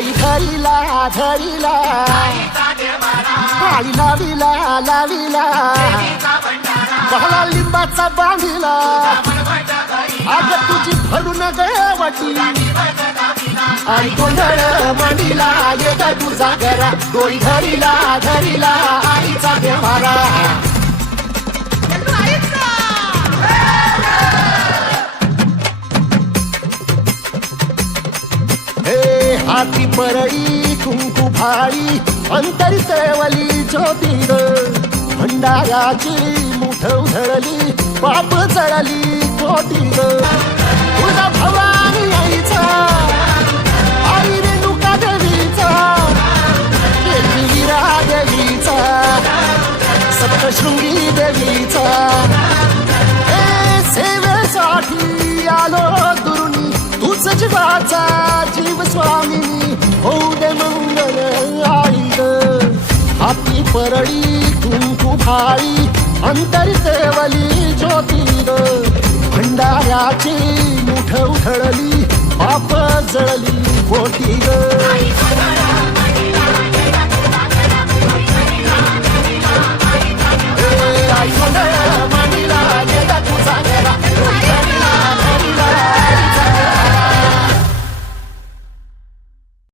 डोई धरिला धरिला आणि लाविला लाविला बहला लिंबाचा बांधिला अग तुझी भरून गळवटी आणि गोंधळ मांडीला येता तुझा घरा डोई धरिला धरिला आईचा देवारा हाती परळी कुंकू भाळी अंतरितवली ज्योती ग भंडाऱ्याची मुठ उधळली बाप जळली कोटी ग तुझा भवानी आईचा आई रेणुका देवीचा वीरा देवीचा सप्तशृंगी देवीचा सेवेसाठी आलो दुरुनी तूच जीवाचा जीव स्वामिनी होऊ दे मंगल आई ग हाती परळी कुंकू भाळी अंतरितवली ज्योती ग भंडाऱ्याची मुठ उधळली पाप जळली कोटी ग